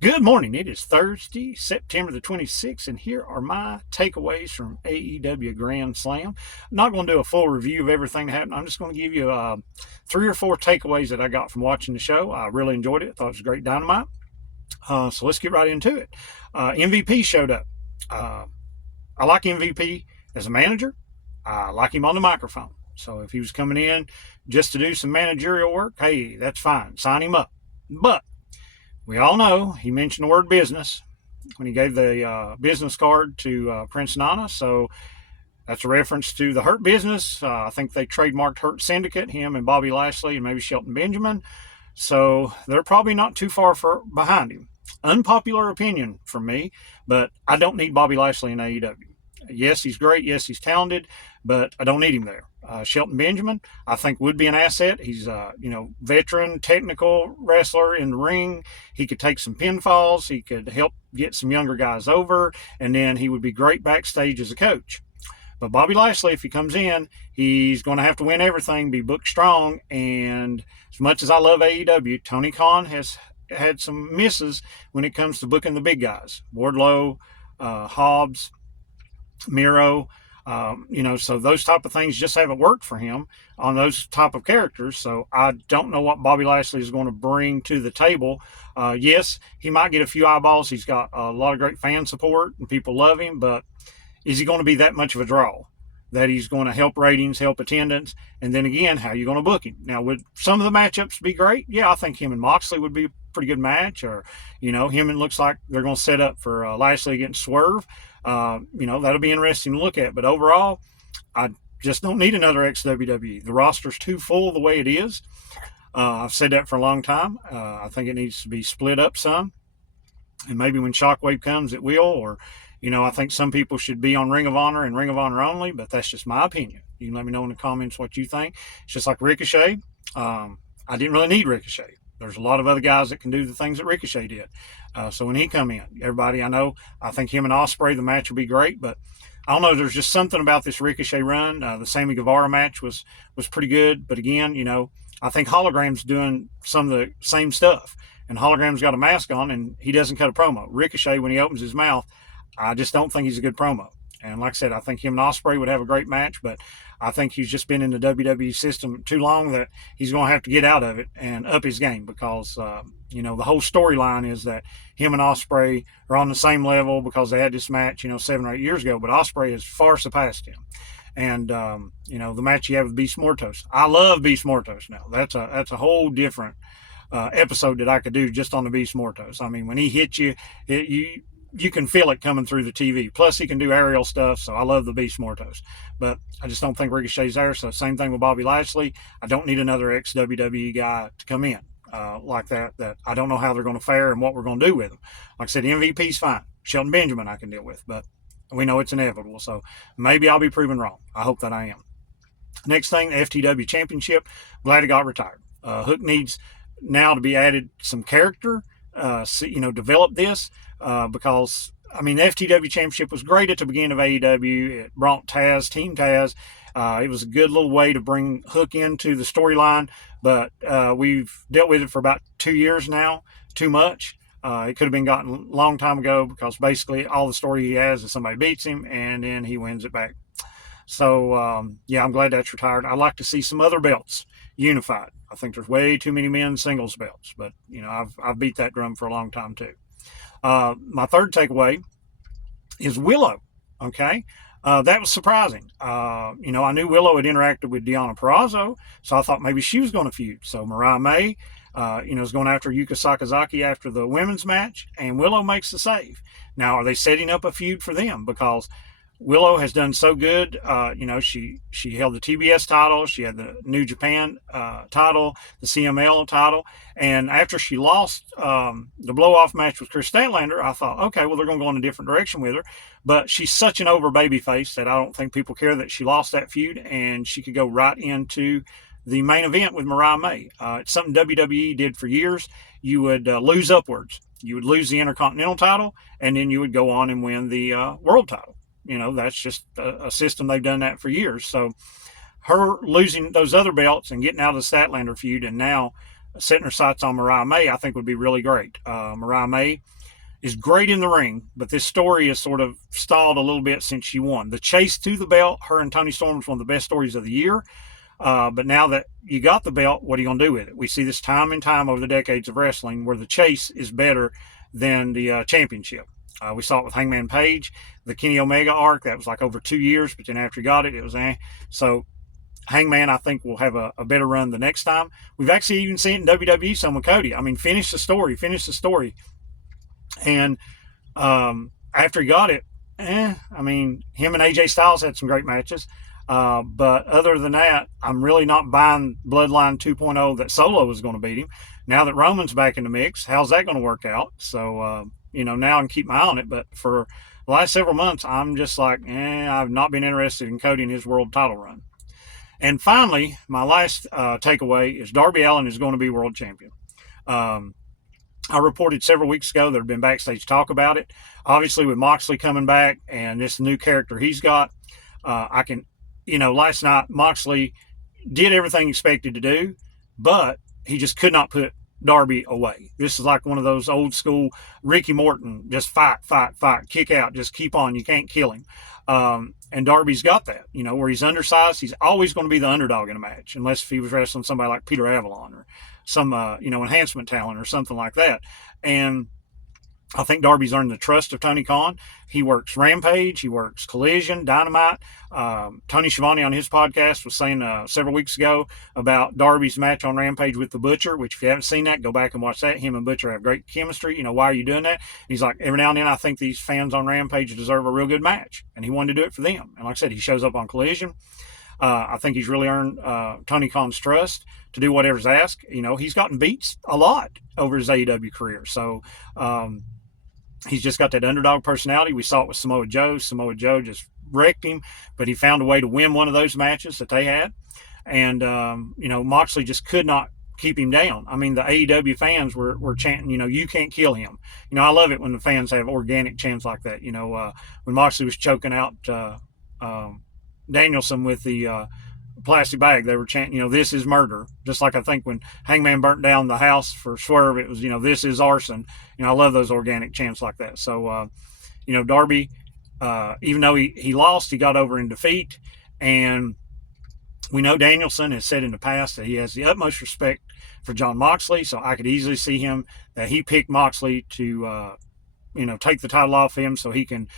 Good morning. It is Thursday, September the 26th, and here are my takeaways from AEW Grand Slam. I'm not going to do a full review of everything that happened. I'm just going to give you three or four takeaways that I got from watching the show. I really enjoyed it. I thought it was great dynamite. So let's get right into it. MVP showed up. I like MVP as a manager. I like him on the microphone. So if he was coming in just to do some managerial work, hey, that's fine. Sign him up. But we all know he mentioned the word business when he gave the business card to Prince Nana. So that's a reference to the Hurt Business. I think they trademarked Hurt Syndicate, him and Bobby Lashley and maybe Shelton Benjamin. So they're probably not too far behind him. Unpopular opinion from me, but I don't need Bobby Lashley in AEW. Yes, he's great. Yes, he's talented, but I don't need him there. Shelton Benjamin, I think, would be an asset. He's veteran, technical wrestler in the ring. He could take some pinfalls. He could help get some younger guys over, and then he would be great backstage as a coach. But Bobby Lashley, if he comes in, he's going to have to win everything, be booked strong. And as much as I love AEW, Tony Khan has had some misses when it comes to booking the big guys. Wardlow, Hobbs, Miro, so those type of things just haven't worked for him on those type of characters. So I don't know what Bobby Lashley is going to bring to the table. Yes, he might get a few eyeballs. He's got a lot of great fan support and people love him, but is he going to be that much of a draw that he's going to help ratings, help attendance? And then again, how are you going to book him? Now, would some of the matchups be great? Yeah, I think him and Moxley would be a pretty good match. Or, him and looks like they're going to set up for Lashley against Swerve. That'll be interesting to look at. But overall, I just don't need another ex-WWE. The roster's too full the way it is. I've said that for a long time. I think it needs to be split up some. And maybe when Shockwave comes, it will. Or, I think some people should be on Ring of Honor and Ring of Honor only, but that's just my opinion. You can let me know in the comments what you think. It's just like Ricochet. I didn't really need Ricochet. There's a lot of other guys that can do the things that Ricochet did. So when he come in, everybody I think him and Ospreay, the match would be great, but I don't know. There's just something about this Ricochet run. The Sammy Guevara match was pretty good, but again, I think Hologram's doing some of the same stuff, and Hologram's got a mask on, and he doesn't cut a promo. Ricochet, when he opens his mouth, I just don't think he's a good promo. And like I said, I think him and Ospreay would have a great match, but I think he's just been in the WWE system too long that he's going to have to get out of it and up his game because, the whole storyline is that him and Ospreay are on the same level because they had this match, 7 or 8 years ago, but Ospreay has far surpassed him. And, the match you have with Beast Mortos. I love Beast Mortos now. That's a whole different episode that I could do just on the Beast Mortos. I mean, when he hits you, you can feel it coming through the TV. Plus, he can do aerial stuff, so I love the Beast Mortos. But I just don't think Ricochet's there, so same thing with Bobby Lashley. I don't need another ex-WWE guy to come in like that I don't know how they're going to fare and what we're going to do with them. Like I said, MVP's fine. Shelton Benjamin I can deal with, but we know it's inevitable, so maybe I'll be proven wrong. I hope that I am. Next thing, the FTW Championship. Glad it got retired. Hook needs now to be added some character, develop this. Because, the FTW Championship was great at the beginning of AEW. It brought Team Taz. It was a good little way to bring Hook into the storyline, but we've dealt with it for about 2 years now, too much. It could have been gotten a long time ago because basically all the story he has is somebody beats him and then he wins it back. So, I'm glad that's retired. I'd like to see some other belts unified. I think there's way too many men's singles belts, but, I've beat that drum for a long time too. My third takeaway is Willow. Okay. That was surprising. I knew Willow had interacted with Deonna Purrazzo, so I thought maybe she was going to feud. So Mariah May, is going after Yuka Sakazaki after the women's match, and Willow makes the save. Now, are they setting up a feud for them? Because Willow has done so good. She held the TBS title. She had the New Japan title, the CML title. And after she lost the blow-off match with Chris Statlander, I thought, okay, well, they're going to go in a different direction with her. But she's such an over babyface that I don't think people care that she lost that feud, and she could go right into the main event with Mariah May. It's something WWE did for years. You would lose upwards. You would lose the Intercontinental title, and then you would go on and win the world title. That's just a system. They've done that for years. So her losing those other belts and getting out of the Statlander feud and now setting her sights on Mariah May, I think would be really great. Mariah May is great in the ring, but this story is sort of stalled a little bit since she won. The chase to the belt, her and Toni Storm, was one of the best stories of the year. But now that you got the belt, what are you going to do with it? We see this time and time over the decades of wrestling where the chase is better than the championship. We saw it with Hangman Page, the Kenny Omega arc. That was like over 2 years, but then after he got it, it was So Hangman, I think, will have a better run the next time. We've actually even seen it in WWE, some with Cody. I mean, finish the story. And after he got it, I mean, him and AJ Styles had some great matches. But other than that, I'm really not buying Bloodline 2.0 that Solo is going to beat him. Now that Roman's back in the mix, how's that going to work out? So, now I can keep my eye on it. But for the last several months, I'm just like, I've not been interested in Cody and his world title run. And finally, my last takeaway is Darby Allin is going to be world champion. I reported several weeks ago there had been backstage talk about it. Obviously, with Moxley coming back and this new character he's got, last night Moxley did everything expected to do, but he just could not put Darby away. This is like one of those old school Ricky Morton, just fight, kick out, just keep on, you can't kill him. And Darby's got that, where he's undersized. He's always going to be the underdog in a match, unless if he was wrestling somebody like Peter Avalon or some, enhancement talent or something like that. And I think Darby's earned the trust of Tony Khan. He works Rampage, he works Collision, Dynamite. Tony Schiavone on his podcast was saying several weeks ago about Darby's match on Rampage with the Butcher, which if you haven't seen that, go back and watch that. Him and Butcher have great chemistry. Why are you doing that? And he's like, every now and then I think these fans on Rampage deserve a real good match. And he wanted to do it for them. And like I said, he shows up on Collision. I think he's really earned Tony Khan's trust to do whatever's asked. He's gotten beats a lot over his AEW career. So, he's just got that underdog personality. We saw it with Samoa Joe. Samoa Joe just wrecked him, but he found a way to win one of those matches that they had. And, Moxley just could not keep him down. I mean, the AEW fans were chanting, you can't kill him. I love it when the fans have organic chants like that. When Moxley was choking out Danielson with the plastic bag, they were chanting, this is murder. Just like I think when Hangman burnt down the house for Swerve, it was, this is arson. I love those organic chants like that. So, Darby, even though he lost, he got over in defeat. And we know Danielson has said in the past that he has the utmost respect for Jon Moxley. So I could easily see him that he picked Moxley to, take the title off him so he can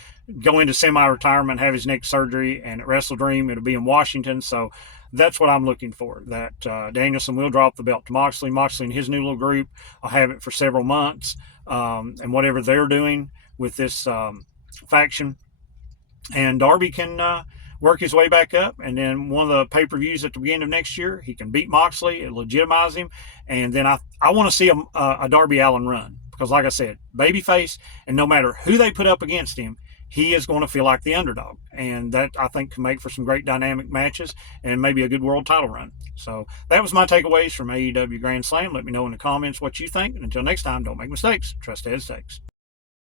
go into semi-retirement, have his next surgery, and at Wrestle Dream, it'll be in Washington. So that's what I'm looking for, that Danielson will drop the belt to Moxley. Moxley and his new little group will have it for several months, and whatever they're doing with this faction. And Darby can work his way back up, and then one of the pay-per-views at the beginning of next year, he can beat Moxley and legitimize him. And then I want to see a Darby Allin run, because like I said, babyface, and no matter who they put up against him, he is going to feel like the underdog. And that, I think, can make for some great dynamic matches and maybe a good world title run. So that was my takeaways from AEW Grand Slam. Let me know in the comments what you think. And until next time, don't make mistakes. Trust Ed Stakes.